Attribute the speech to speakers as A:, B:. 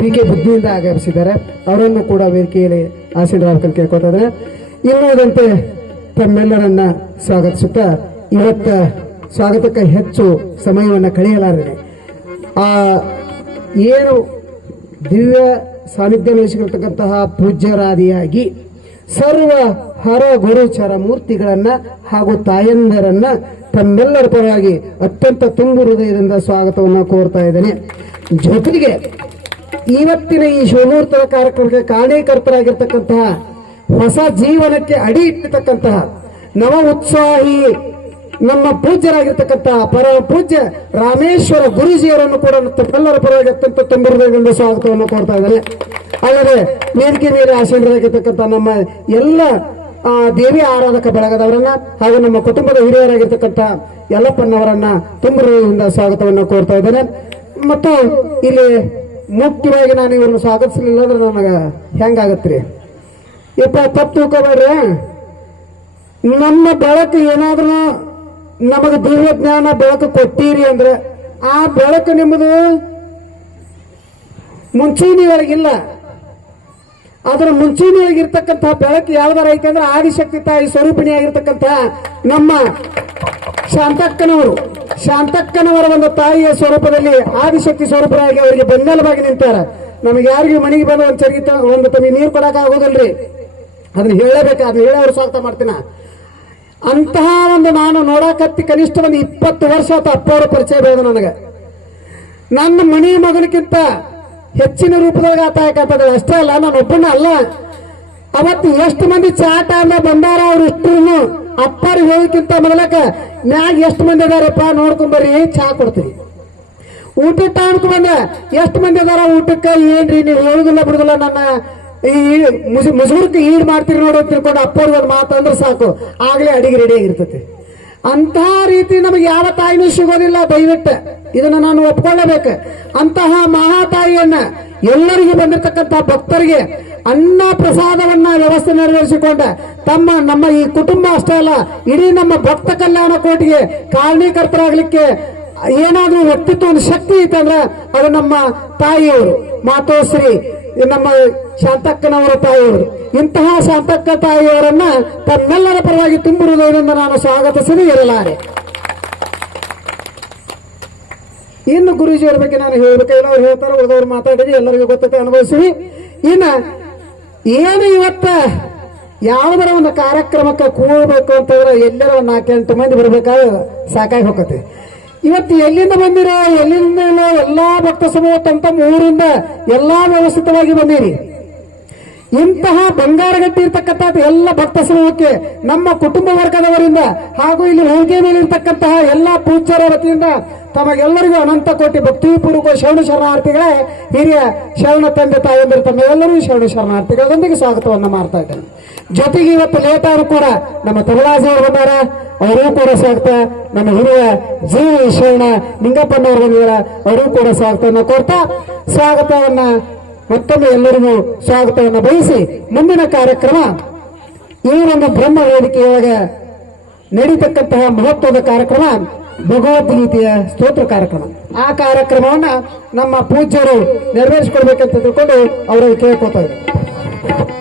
A: P K ಬುದ್ಧಿಯಿಂದ ಆಗಮಿಸಿದ್ದಾರೆ ಅವರನ್ನು ಕೂಡ ವೇದಿಕೆಯಲ್ಲಿ ಕೇಳ್ಕೊತಾ ಕೇಳ್ಕೊತಾರೆ ಇನ್ನುವುದಂತೆ ತಮ್ಮೆಲ್ಲರನ್ನ ಸ್ವಾಗತಿಸುತ್ತಾ, ಇವತ್ತ ಸ್ವಾಗತಕ್ಕೆ ಹೆಚ್ಚು ಸಮಯವನ್ನು ಕಳೆಯಲಾರದೆ, ಆ ಏನು ದಿವ್ಯ ಸಾನ್ನಿಧ್ಯ ವಹಿಸಿಕೊಳ್ತಕ್ಕಂತಹ ಪೂಜ್ಯರಾದಿಯಾಗಿ ಸರ್ವ ಹರ ಗುರುಚರ ಮೂರ್ತಿಗಳನ್ನ ಹಾಗೂ ತಾಯಂದರನ್ನ ತಮ್ಮೆಲ್ಲರ ಪರವಾಗಿ ಅತ್ಯಂತ ತುಂಬು ಹೃದಯದಿಂದ ಸ್ವಾಗತವನ್ನು ಕೋರ್ತಾ ಇದ್ದೇನೆ. ಜೊತೆಗೆ ಇವತ್ತಿನ ಈ ಶಿವಮೂರ್ತನ ಕಾರ್ಯಕ್ರಮಕ್ಕೆ ಕಾರಣೀಕರ್ತರಾಗಿರ್ತಕ್ಕಂತಹ ಹೊಸ ಜೀವನಕ್ಕೆ ಅಡಿ ಇಟ್ಟಿರ್ತಕ್ಕಂತಹ ನವ ಉತ್ಸಾಹಿ ನಮ್ಮ ಪೂಜ್ಯರಾಗಿರ್ತಕ್ಕಂತಹ ಪರ ಪೂಜ್ಯ ರಾಮೇಶ್ವರ ಗುರುಜಿಯವರನ್ನು ಕೂಡ ತಮ್ಮೆಲ್ಲರ ಪರವಾಗಿ ಅತ್ಯಂತ ತುಂಬ ಹೃದಯದಿಂದ ಸ್ವಾಗತವನ್ನು ಕೋರ್ತಾ ಇದ್ದಾರೆ. ಅಲ್ಲದೆ ವೇದಿಕೆ ಮೇಲೆ ಆಸೀನರಾಗಿರ್ತಕ್ಕಂಥ ನಮ್ಮ ಎಲ್ಲ ದೇವಿ ಆರಾಧಕ ಬಳಗದವರನ್ನ ಹಾಗೂ ನಮ್ಮ ಕುಟುಂಬದ ಹಿರಿಯರಾಗಿರ್ತಕ್ಕಂಥ ಯಲ್ಲಪ್ಪನವರನ್ನ ತುಂಬ ಹೃದಯದಿಂದ ಸ್ವಾಗತವನ್ನು ಕೋರ್ತಾ ಇದ್ದಾರೆ ಮತ್ತು ಇಲ್ಲಿ ಮುಖ್ಯವಾಗಿ ನಾನು ಇವ್ರನ್ನ ಸ್ವಾಗತಿಸಲಿಲ್ಲ ಅಂದ್ರೆ ನನಗೆ ಹೆಂಗಾಗತ್ರಿ? ಇಪ್ಪ, ತಪ್ಪು ತಿಳ್ಕೊಬೇಡ್ರಿ. ನಮ್ಮ ಬೆಳಕು ಏನಾದ್ರೂ ನಮಗೆ ದಿವ್ಯ ಜ್ಞಾನ ಬೆಳಕು ಕೊಟ್ಟಿರಿ ಅಂದ್ರೆ ಆ ಬೆಳಕು ನಿಮ್ಮದು ಮುಂಚೂಣಿಯೊಳಗಿಲ್ಲ. ಅದರ ಮುಂಚೂಣಿಯವರೆಗಿರ್ತಕ್ಕಂತಹ ಬೆಳಕು ಯಾವ್ದಾರ ಐತೆ ಅಂದ್ರೆ ಆದಿಶಕ್ತಿ ತಾಯಿ ಸ್ವರೂಪಿಣಿಯಾಗಿರ್ತಕ್ಕಂತಹ ನಮ್ಮ ಶಾಂತಕ್ಕನವರು, ಶಾಂತಕ್ಕನವರ ಒಂದು ತಾಯಿಯ ಸ್ವರೂಪದಲ್ಲಿ ಆದಿಶಕ್ತಿ ಸ್ವರೂಪರಾಗಿ ಅವರಿಗೆ ಬೆನ್ನೆಲುಬಾಗಿ ನಿಂತಾರ. ನಮಗೆ ಯಾರಿಗೂ ಮನೆಗೆ ಬಂದು ಒಂದು ಚರಿತ ಒಂದು ತಮಗೆ ನೀರು ಕೊಡಕ್ ಆಗೋದಲ್ರಿ? ಅದನ್ನ ಹೇಳಬೇಕು? ಅದನ್ನ ಹೇಳಿ ಅವ್ರು ಸ್ವಾಗತ ಮಾಡ್ತೀನ? ಅಂತಹ ಒಂದು ನಾನು ನೋಡಾಕತ್ತಿ ಕನಿಷ್ಠ ಒಂದು ಇಪ್ಪತ್ತು ವರ್ಷ ಅಪ್ಪವರು ಪರಿಚಯ ಬೇಡ ನನಗೆ. ನನ್ನ ಮನಿ ಮಗನಕ್ಕಿಂತ ಹೆಚ್ಚಿನ ರೂಪದಾಗ ಆತ ಯಾಕಂತ ಅಷ್ಟೇ ಅಲ್ಲ ನಾನು ಒಬ್ಬನ ಅಲ್ಲ. ಅವತ್ತು ಎಷ್ಟು ಮಂದಿ ಚಾಟ ಅನ್ನ ಬಂದಾರ ಅವ್ರು ಇಷ್ಟು ಅಪ್ಪರಿಗೆ ಹೋಗಕ್ಕಿಂತ ಮೊದಲಕ ಮ್ಯಾಗ ಎಷ್ಟು ಮಂದಿ ಅದಾರಪ್ಪ ನೋಡ್ಕೊಂಬರ್ರಿ ಚಾ ಕೊಡ್ತೀವಿ ಊಟ ಟೈಮ್ಗೆ ಬಂದ, ಎಷ್ಟು ಮಂದಿ ಅದಾರ ಊಟಕ್ಕೆ? ಏನ್ರಿ, ನೀವು ಹೇಳುದಿಲ್ಲ, ಬಿಡುದಿಲ್ಲ ನನ್ನ. ಈ ಮುಜುರ್ಗೆ ಈಡ್ ಮಾಡ್ತೀರಿ ನೋಡು ತಿಳ್ಕೊಂಡು ಅಪ್ಪವ್ರಿಗೆ ಒಂದು ಮಾತಂದ್ರೆ ಸಾಕು. ಆಗ್ಲೇ ಅಡಿಗೆ ರೆಡಿ ಆಗಿರ್ತೈತಿ. ಅಂತಹ ರೀತಿ ನಮಗೆ ಯಾವ ತಾಯಿನೂ ಸಿಗೋದಿಲ್ಲ, ದಯವಿಟ್ಟು. ಇದನ್ನ ನಾನು ಒಪ್ಕೊಳ್ಳಬೇಕು. ಅಂತಹ ಮಹಾತಾಯಿಯನ್ನ ಎಲ್ಲರಿಗೂ ಬಂದಿರತಕ್ಕಂತ ಭಕ್ತರಿಗೆ ಅನ್ನ ಪ್ರಸಾದವನ್ನ ವ್ಯವಸ್ಥೆ ನೆರವೇರಿಸಿಕೊಂಡ ತಮ್ಮ, ನಮ್ಮ ಈ ಕುಟುಂಬ ಅಷ್ಟೇ ಅಲ್ಲ, ಇಡೀ ನಮ್ಮ ಭಕ್ತ ಕಲ್ಯಾಣ ಕೋಟಿಗೆ ಕಾರಣೀಕರ್ತರಾಗಲಿಕ್ಕೆ ಏನಾದ್ರೂ ವ್ಯಕ್ತಿತ್ವ, ಒಂದು ಶಕ್ತಿ ಐತಂದ್ರ ಅದು ನಮ್ಮ ತಾಯಿಯವರು, ಮಾತೋಶ್ರೀ ನಮ್ಮ ಶಾಂತಕ್ಕನವರ ತಾಯಿಯವರು. ಇಂತಹ ಶಾಂತಕ್ಕ ತಾಯಿಯವರನ್ನ ತಮ್ಮೆಲ್ಲರ ಪರವಾಗಿ ತುಂಬಿರುವುದರಿಂದ ನಾನು ಸ್ವಾಗತಿಸಲು ಇರಲಾರೆ. ಇನ್ನು ಗುರುಜಿಯವರ ಬಗ್ಗೆ ನಾನು ಹೇಳ್ಬೇಕಾಗಿಲ್ಲ ಅವ್ರು ಹೇಳ್ತಾರೆ ಉಳಿದವ್ರು ಮಾತಾಡಿದ್ರೆ ಎಲ್ಲರಿಗೂ ಗೊತ್ತೈತೆ ಅನುಭವಿಸಿ ಇನ್ನ ಏನು ಇವತ್ತ? ಯಾವ್ದಾರ ಒಂದು ಕಾರ್ಯಕ್ರಮಕ್ಕೆ ಕೂಡಬೇಕು ಅಂತಂದ್ರೆ ಎಲ್ಲರ ಒಂದು ನಾಲ್ಕೆಂಟು ಮಂದಿ ಬರ್ಬೇಕಾದ್ರೆ ಸಾಕಾಗಿ ಹೋಗತ್ತೆ. ಇವತ್ತು ಎಲ್ಲಿಂದ ಬಂದಿರೋ, ಎಲ್ಲಿಂದ ಎಲ್ಲಾ ಭಕ್ತ ಸಮೂಹ ತಮ್ಮ ಊರಿಂದ ಎಲ್ಲಾ ವ್ಯವಸ್ಥಿತವಾಗಿ ಬಂದಿರಿ. ಇಂತಹ ಬಂಗಾರಗಟ್ಟಿ ಇರ್ತಕ್ಕಂತಹ ಎಲ್ಲ ಭಕ್ತ ಸಮೂಹಕ್ಕೆ, ನಮ್ಮ ಕುಟುಂಬ ವರ್ಗದವರಿಂದ ಹಾಗೂ ಇಲ್ಲಿ ಹೋಳಿಗೆ ಇರ್ತಕ್ಕಂತಹ ಎಲ್ಲ ಪೂಜ್ಯರ ವತಿಯಿಂದ ತಮಗೆಲ್ಲರಿಗೂ ಅನಂತ ಕೋಟಿ ಭಕ್ತಿಪೂರ್ವಕ ಶರಣ ಶರಣಾರ್ಥಿಗಳೇ, ಹಿರಿಯ ಶರಣ ತಂದೆ ತಾಯಿಯಂದಿರು ತಮ್ಮೆಲ್ಲರಿಗೂ ಶರಣ ಶರಣಾರ್ಥಿಗಳೊಂದಿಗೆ ಸ್ವಾಗತವನ್ನು ಮಾಡ್ತಾ ಇದ್ದೇನೆ. ಜೊತೆಗೆ ಇವತ್ತು ಲೇಟ್ ಕೂಡ ನಮ್ಮ ತಬಲಾಜಿ ಅವರು ಬಂದಾರ. ಅವರೂ ಕೂಡ ಸ್ವಾಗತ. ನಮ್ಮ ಹಿರಿಯ ಜಿ ಶರಣ ನಿಂಗಪ್ಪನವರು ಬಂದಿದ್ದಾರೆ ಅವರಿಗೂ ಕೂಡ ಸ್ವಾಗತವನ್ನು ಕೋರ್ತಾ ಸ್ವಾಗತವನ್ನ ಮತ್ತೊಮ್ಮೆ ಎಲ್ಲರಿಗೂ ಸ್ವಾಗತವನ್ನು ಬಯಸಿ ಮುಂದಿನ ಕಾರ್ಯಕ್ರಮ ಈ ಒಂದು ಬ್ರಹ್ಮ ವೇದಿಕೆಯೊಳಗೆ ನಡೀತಕ್ಕಂತಹ ಮಹತ್ವದ ಕಾರ್ಯಕ್ರಮ ಭಗವದ್ಗೀತೆಯ ಸ್ತೋತ್ರ ಕಾರ್ಯಕ್ರಮ. ಆ ಕಾರ್ಯಕ್ರಮವನ್ನ ನಮ್ಮ ಪೂಜ್ಯರು ನೆರವೇರಿಸಿಕೊಡ್ಬೇಕಂತ ತಿಳ್ಕೊಂಡು ಅವರಲ್ಲಿ ಕೇಳ್ಕೊತಾ ಇದ್ದಾರೆ.